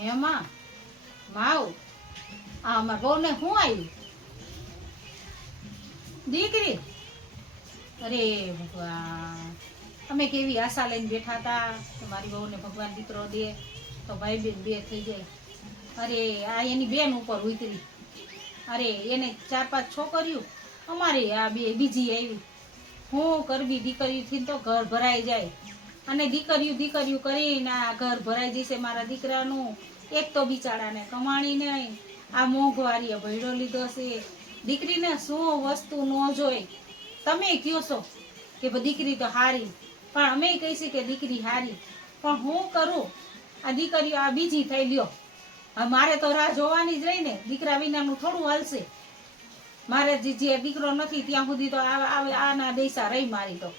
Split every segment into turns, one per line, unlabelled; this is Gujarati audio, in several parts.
હેમાં માવ, આ અમારા બહુને શું આવ્યું દીકરી? અરે ભગવાન, અમે કેવી આશા લઈને બેઠા હતા મારી બહુને ભગવાન દીકરો દે, તો ભાઈ બેન બે થઈ જાય. અરે, આ એની બેન ઉપર ઉતરી. અરે, એને ચાર પાંચ છોકરીઓ, અમારે આ બે બીજી આવી. હું કરવી દીકરીથી તો ઘર ભરાઈ જાય. અને દીકરીઓ દીકરીઓ કરીને આ ઘર ભરાઈ જશે મારા દીકરાનું. એક તો બિચારાને કમાણી નહીં આ મોંઘવારીએ ભયડો લીધો છે. દીકરીને શું વસ્તુ ન જોઈ? તમે કયો છો કે દીકરી તો હારી? પણ અમે કહીશું કે દીકરી હારી. પણ હું કરું? આ દીકરીઓ આ બીજી થઈ લ્યો. મારે તો રાહ જોવાની જ રહી ને, દીકરા વિનાનું થોડું હાલશે. મારે જે દીકરો નથી, ત્યાં સુધી તો આના દૈસા રહી મારી તો.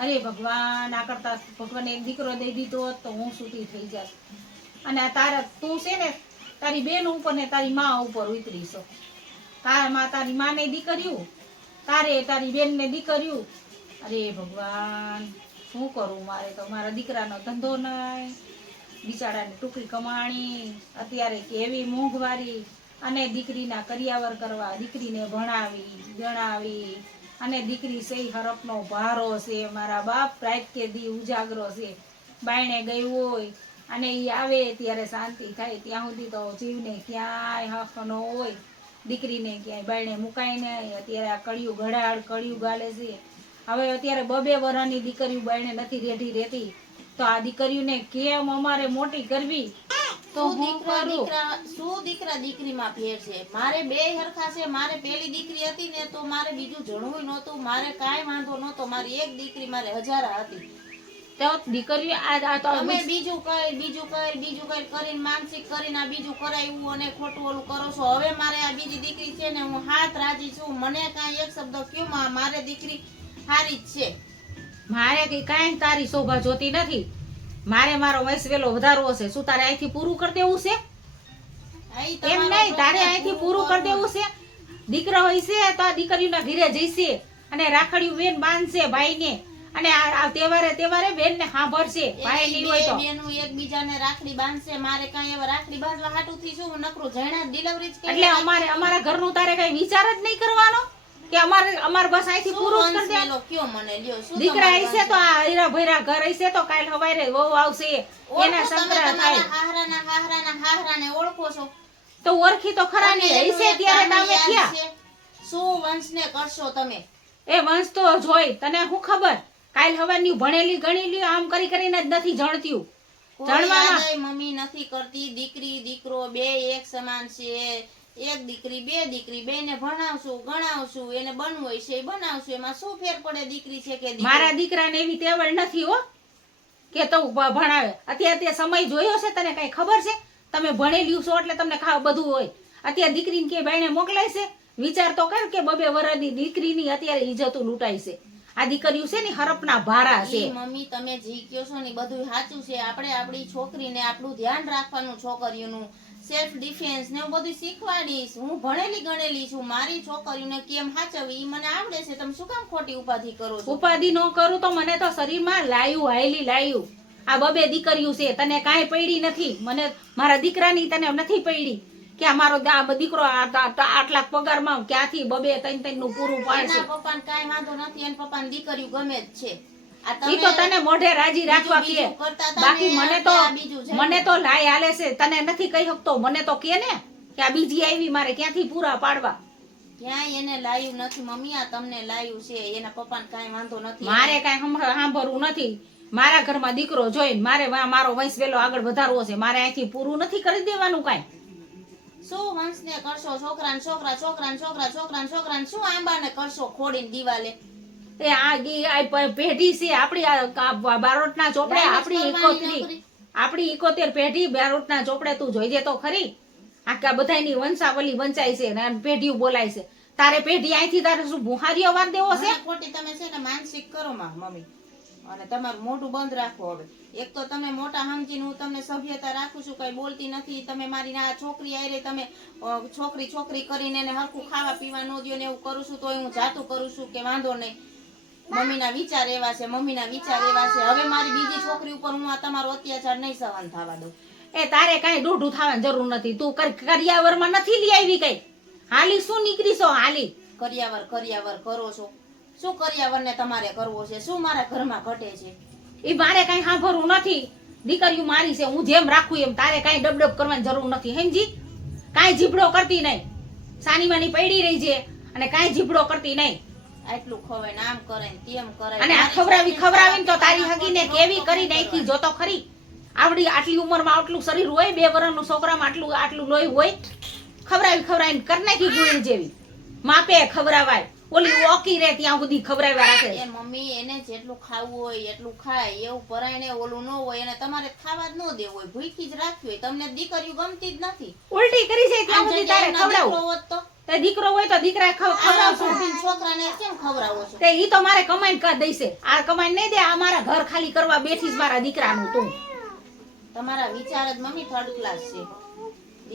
અરે ભગવાન, આ કરતા ભગવાન એક દીકરો દઈ દીધો તો હું સૂતી થઈ જાત. અને તારા, તું છે ને, તારી બેન ઉપર ને તારી મા ઉપર ઉતરી તારા માં તારી માને દીકર્યું તારે તારી બેનને દીકર્યું અરે ભગવાન, શું કરું મારે તો? મારા દીકરાનો ધંધો નહીં બિચારાની ટૂંકી કમાણી, અત્યારે કેવી મોંઘવારી. અને દીકરીના કરિયાવર કરવા દીકરીને ભણાવી, ગણાવી. અને દીકરી સહી હરફનો ભારો છે. મારા બાપ રાત કે દી ઉજાગરો છે. બાયણે ગઈ હોય અને એ આવે ત્યારે શાંતિ થાય ત્યાં સુધી તો જીવને ક્યાંય હક ન હોય. દીકરીને ક્યાંય બાયણે મુકાય નહીં. અત્યારે આ કળિયું ઘડાળ કળિયું ગાલે છે. હવે અત્યારે બબે વરાની દીકરીઓ બાયણે નથી રેઢી રહેતી. તો આ દીકરીઓને કેમ અમારે મોટી કરવી? તો હું
દીકરા
કરું?
દીકરા શું દીકરા દીકરીમાં ફેર છે? મારે બે હરખા છે મારે પેલી દીકરી હતી ને તો મારે બીજું જણવું નહોતું મારે કાંઈ વાંધો નહોતો મારી એક દીકરી મારે હજારા હતી.
તો દીકરીઓ આ તો
અમે બીજું કઈ બીજું કઈ બીજું કઈ કરીને માનસિક કરીને આ બીજું કરાવ્યું અને ખોટું ઓલું કરો છો. હવે મારે આ બીજી દીકરી છે ને હું હાથ રાજી છું. મને કાંઈ એક શબ્દ કયો મારે દીકરી હારી જ છે.
મારે કઈ કાંઈ તારી શોભા જોતી નથી. મારે મારો વંશ વેલો વધારવો છે. શું તારે અહીંથી પૂરું કરી દેવું છે? એમ નહીં તારે અહીંથી પૂરું કરી દેવું છે. દીકરો હોય છે તો આ દીકરીના ઘીરે જઈશે અને રાખડિયું બેન બાંધશે ભાઈને. અને આ તહેવારે તહેવારે બેન ને સાંભળશે ભાઈ નહીં હોય તો.
બેનું એકબીજાને રાખડી બાંધશે મારે કાંઈ એવા રાખડી બાંધવા હાટું થી શું નકરું જણા ડિલિવરી જ
એટલે અમારે અમારા ઘરનું તારે કઈ વિચાર જ નહીં કરવાનો? કે અમારે અમાર બસ અહીંથી પૂરું કરી દે.
કયો મને લ્યો? શું
દીકરા હશે તો આ હીરા ભૈરા ઘર હશે તો કાલ હવારે વહુ આવશે. એના સંકરા થાય.
હાહરાના હાહરાના હાહરાને ઓળખો છો.
તો ઓળખી તો ખરા ને હશે ત્યારે તમે ક્યાં?
શું વંશ ને કરશો તમે?
એ વંશ તો જોઈ તને શું ખબર? કાલ હવાની ભણેલી ગણેલી આમ કરી કરીને જ નથી જણત્યું જણવામાં-
મમ્મી નથી કરતી. દીકરી દીકરો બે એક સમાન છે. એક દીકરી બે દીકરી બે ને ભણાવશું ગણાવશું એને બનવું હોય છે બનાવશું. એમાં શું ફેર પડે દીકરી છે કે?
મારા દીકરાને એવી તેવડ નથી હો કે તો ભણાવે. અત્યારે તે સમય જોયો છે તને કઈ ખબર છે? તમે ભણેલી છો એટલે તમને ખાવ બધું હોય. અત્યારે દીકરીને કે બાઈને મોકલાય છે? વિચાર તો કર કે બબે વરની દીકરીની અત્યારે ઈજતું લૂંટાય છે. આ દીકરીઓ છે ને હરપના ભારા છે.
મમ્મી તમે જી કયો છો ને બધું સાચું છે. આપણે આપણી છોકરીને આપણું ધ્યાન રાખવાનું છોકરીઓનું સેલ્ફ ડિફેન્સ ને બધું શીખવાડીશ. હું ભણેલી ગણેલી છું મારી છોકરીઓને કેમ સાચવવી એ મને આવડે છે. તમે શું કામ ખોટી ઉપાધિ કરો છો?
ઉપાધિ ન કરું તો મને તો શરીરમાં લાયું હાયલી લાયું. આ બબે દીકરીઓ છે તને કાંઈ પડી નથી. મને મારા દીકરાની તને નથી પડી કે અમારો મારો આ દીકરો આટલા પગારમાં ક્યાંથી બબે ત્રણ ત્રણનું પૂરું પાડશે
પપ્પા કઈ વાંધો નથી એના પપ્પાને દીકરીઓ ગમે જ છે.
ઈ તો તને મોઢે રાજી રાખવા કે.
બીજું કરતા હતા
બાકી મને તો
આ બીજું છે.
મને તો લાય હાલે છે. તને નથી કહી શકતો. મને તો કે ને કે આ બીજી આવી મારે ક્યાંથી પૂરા પાડવા?
ક્યાંય એને લાયું નથી. મમ્મી આ તમને લાયું છે. એના પપ્પાને કાંઈ વાંધો નથી.
મારે કાઈ સાંભળવું નથી. મારા ઘરમાં દીકરો જોઈને મારે મારો વંશ વેલો આગળ વધારવો છે. મારે અહીંથી પૂરું નથી કરી દેવાનું કાંઈ?
શું વંશને કરશો? છોકરાને છોકરા છોકરાને છોકરા છોકરાને છોકરાને શું આંબાને કરશો ખોડીને દિવાલે?
તે આ ગી- આ પેઢી છે આપણી આ બારોટના ચોપડે આપણી એકોતરી આપણી એકોતેર પેઢી બારોટના ચોપડે તું જોઈજે તો ખરી. આખા બધાની વંશાવલી વંચાય છે ને પેઢીઓ બોલાય છે. તારે પેઢી અહીંથી તારે શું ભુહારીઓ વાર દેવો છે?
ખોટી તમે છે ને માનસિક કરો માં મમ્મી. અને તમારું મોઢું બંધ રાખો હવે. એક તો તમે મોટા સમજીને હું તમને સભ્યતા રાખું છું કઈ બોલતી નથી. તમે મારી ના છોકરી આરે તમે છોકરી છોકરી કરીને એને હરખું ખાવા પીવા ન દ્યો ને એવું કરું છું તો હું જાતું કરું છું કે વાંધો નહીં. મમ્મીના વિચાર એવા છે મમ્મીના વિચાર એવા છે. હવે મારી બીજી છોકરી ઉપર હું આ તમારો અત્યાચાર નહીં સહન થવા દઉં.
એ તારે કાંઈ ડૂઢું થવાની જરૂર નથી. તું કર- કરિયાવરમાં નથી લઈ આવી કઈ? હાલી શું નીકળી છો હાલી?
કરિયાવર કરિયાવર કરો છો. શું કરિયાવર ને તમારે કરવો છે? શું મારા ઘરમાં ઘટે છે?
એ મારે કઈ સાંભળવું નથી. દીકરીઓ મારી છે હું જેમ રાખું એમ તારે કઈ ડબડબ કરવાની જરૂર નથી. સમજી કાંઈ જીભડો કરતી નહીં. સાની માની પડી રહી છે અને કાંઈ જીભડો કરતી નહીં.
આટલું ખવાય આમ કરે તેમ કરે.
અને આ ખવડાવી ખવડાવીને તો તારી હગીને કેવી કરી નાખી? જો તો ખરી. આવડી આટલી ઉંમરમાં આટલું શરીર હોય બે વર્ષનું છોકરામાં આટલું આટલું લોહી હોય ખવડાવી ખવરાવીને કરી નાખી ગુણ જેવી. માપે ખવડાવાય. ઓલી ઓકી રે ત્યાં સુધી ખવડાવ્યા રાખે
એ મમ્મી એને જેટલું ખાવું હોય એટલું ખાય. એવું પરાયણે ઓલું ન હોય અને તમારે ખાવા જ ન દેવું હોય. ભૂખી જ રાખવી હોય. તમને દીકરીઓ ગમતી જ નથી.
ઉલટી કરી જાય ત્યાં સુધી તારે ખવડાવું.
હોત તો?
તે દીકરો હોય તો દીકરા ખવડાવશો.
છોકરાને કેમ ખવડાવો છો?
તે ઈ તો મારે કમાઈને કા દેશે આ કમાઈને નહીં દે આ મારા ઘર ખાલી કરવા બેઠી જ મારા દીકરાનું તું.
તમારા વિચાર જ મમ્મી થર્ડ ક્લાસ છે.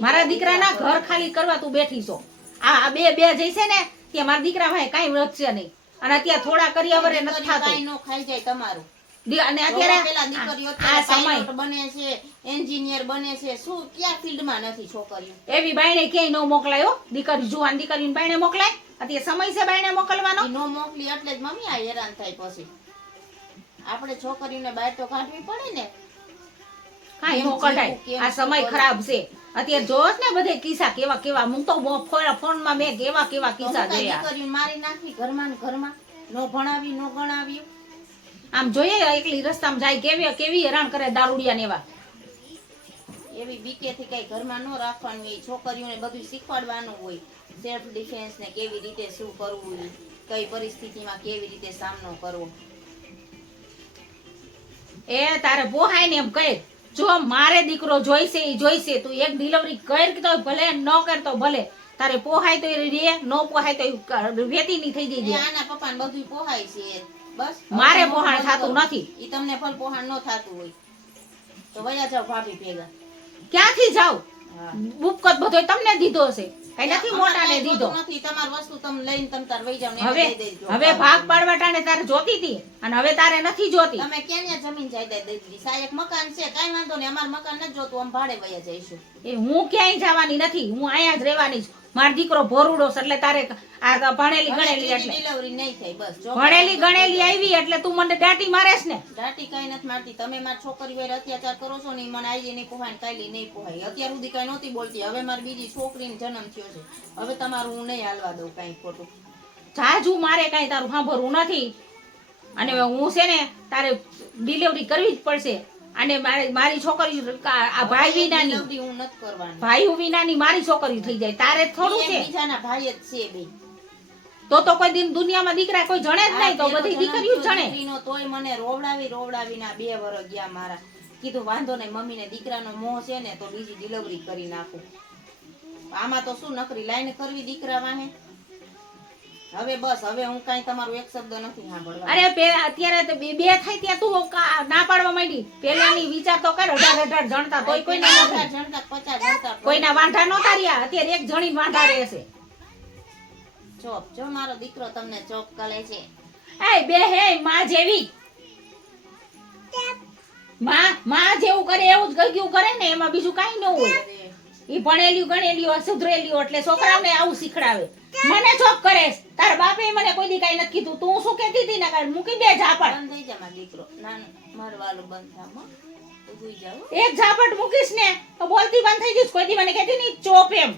મારા દીકરાના ઘર ખાલી કરવા તું બેઠી છો. આ આ બે બે જઈશે ને ત્યાં મારા દીકરા ભાઈ કાંઈ વધશે નહીં. અને અત્યારે થોડા કરી વરે નથી
કાંઈ
થતું.
ખાઈ જાય તમારું.
અને અત્યારે
પેલા દીકરીઓ
આ- સમય
બને છે એન્જિનિયર બને છે. શું ક્યાં ફિલ્ડમાં નથી છોકરીઓ?
એવી બાયણે ક્યાંય ન મોકલાયો દીકરી જુવાન દીકરીને બાયણે મોકલાય. અત્યારે સમય છે બાયણે મોકલવાનો.
નો મોકલી એટલે જ મમ્મી આ હેરાન થાય પછી. આપણે છોકરીને બહાર તો કાઢવી પડે ને?
કાંઈ નો
કેમ
આ સમય ખરાબ છે. અત્યારે જોશ ને બધે કિસ્સા કેવા કેવા. હું તો ફોનમાં મેં કેવા કેવા કિસ્સા જોયા.
મારી નાખી ઘરમાં ને ઘરમાં. નો ભણાવી નો ગણાવી
આમ જોઈએ એકલી રસ્તામાં જાય કેવી કેવી હેરાન કરે દારૂડિયા ને એવા.
એવી બીકેથી કઈ ઘરમાં નો રાખવાનું હોય છોકરીઓને બધું શીખવાડવાનું હોય. સેલ્ફ ડિફેન્સ ને કેવી રીતે શું કરવું કઈ પરિસ્થિતિમાં કેવી રીતે સામનો કરવો.
એ તારે બોહાય ને એમ કહે. જો મારે દીકરો જોઈશે એ જોઈશે તું એક ડિલિવરી કર તો ભલે ન કરતો ભલે. તારે પોહાય તો એ રે ન પોહાય તો વેતી ની થઈ જઈ
આના પપ્પાને બધું પોહાય છે બસ.
મારે પોહાણ થતું નથી.
એ તમને ફલ પોહાણ ન થાતું હોય. તો વયા જાવ ભાભી ભેગા.
ક્યાંથી જાવ
હા.
બધો તમને દીધો હશે. કઈ નથી મોટાને દીધો.
નથી. તમારી વસ્તુ તમે લઈને તમે તાર વઈ જાવ ને
હવે હવે ભાગ પાડવાટાને તારે જોતી હતી અને હવે તારે નથી જોતી.
તમે ક્યાં ન્યા જમીન જાય દે દીધી? સાહેબ મકાન છે કાઈ વાંધો નહીં. અમાર મકાન નથી જોતું આમ ભાડે વયા જઈશું.
એ હું ક્યાંય જવાની નથી. હું અહીંયા જ રહેવાની છું. મારો દીકરો ભોરુડો છે એટલે તારે આ ભણેલી ગણેલી એટલે
ડિલિવરી નહીં થાય બસ.
ભણેલી ગણેલી આવી એટલે તું મને દાટી મારેશ ને.
દાટી કઈ નથી મારતી. તમે માર છોકરી વાળે અત્યાચાર કરો છો ને મને આઈ નહીં પોહાય કાંઈ નહીં પોહાય. અત્યાર સુધી કઈ નહોતી બોલતી. હવે મારી બીજી છોકરીનો જન્મ થયો છે. હવે તમારું હું નહીં હાલવા દઉં કઈ ખોટું.
જાજુ મારે કઈ તારું સાંભળવું નથી. અને હું છે ને તારે ડિલિવરી કરવી જ પડશે. અને મારી છોકરી આ ભાઈ વિનાની.
હું નથી કરવાની.
ભાઈ વિનાની મારી છોકરી થઈ જાય. તારે થોડું છે.
બીજાના ભાઈ જ છે બે.
તો તો કોઈ દિન દુનિયામાં દીકરા કોઈ જણે જ નહીં તો બધી દીકરીઓ જણે.
તોય મને રોવડાવી રોવડાવી ના બે વર્ષ ગયા મારા. કીધું વાંધો નહીં મમ્મીને દીકરાનો મોહ છે ને તો બીજી ડિલિવરી કરી નાખું. આમાં તો શું નકરી લાઈન કરવી દીકરા વાહે? હવે બસ હવે હું કાઈ તમારો એક શબ્દ નથી સાંભળવા.
અરે પે- અત્યારે તો બે બે થાય ત્યાં તું ના પાડવા માંડી? પેલાની વિચાર તો કર અઢાર અઢાર જણતા તોય કોઈને નથી.
જણતા પચાસ જણતા
કોઈના વાંઢા નહોતા રહ્યા અત્યારે એક જણી વાંઢા રહેશે
ચોપ જો મારો દીકરો તમને ચોપ કલે છે.
એ બે હે માં જેવી. માં માં જેવું કરે એવું જ ગગ્યું કરે ને એમાં બીજું કઈ ન હોય. ઈ ભણેલી ગણેલી સુધરેલી એટલે છોકરાઓને આવું શીખડાવે. મને ચોક કરે તાર બાપે મને કોઈ દી કાંઈ નથી કીધું. તું શું કહેતી હતી ને મૂકી દે ઝાપડ
બંધ થઈ જા મારો દીકરો. ના ના, બંધ થા હો. ઊભી જાઓ
એક ઝાપટ મૂકીશ ને તો બોલતી બંધ થઈ જઈશ. કોઈ દી મને કહેતી નહીં ચોપ એમ.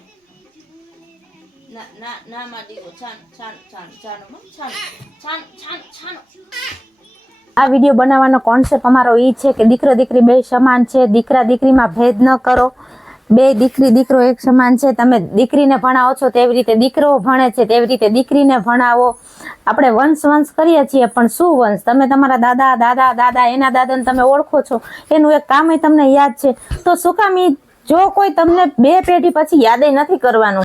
ના ના ના દીકરો. છાન છાન છાન છાનો છાન છાન છાન છાનો.
આ વીડિયો બનાવવાનો કોન્સેપ્ટ અમારો એ છે કે દીકરો દીકરી બે સમાન છે. દીકરા દીકરીમાં ભેદ ન કરો. બે દીકરી, દીકરો એક સમાન છે. તમે દીકરીને ભણાવો છો તેવી રીતે દીકરો ભણે છે તેવી રીતે દીકરીને ભણાવો. આપણે વંશ વંશ કરીએ છીએ, પણ શું વંશ? તમે તમારા દાદા દાદા દાદા, એના દાદાને તમે ઓળખો છો. એનું એક કામ તમને યાદ છે. તો શું કામ જો કોઈ તમને બે પેઢી પછી યાદ નથી કરવાનું?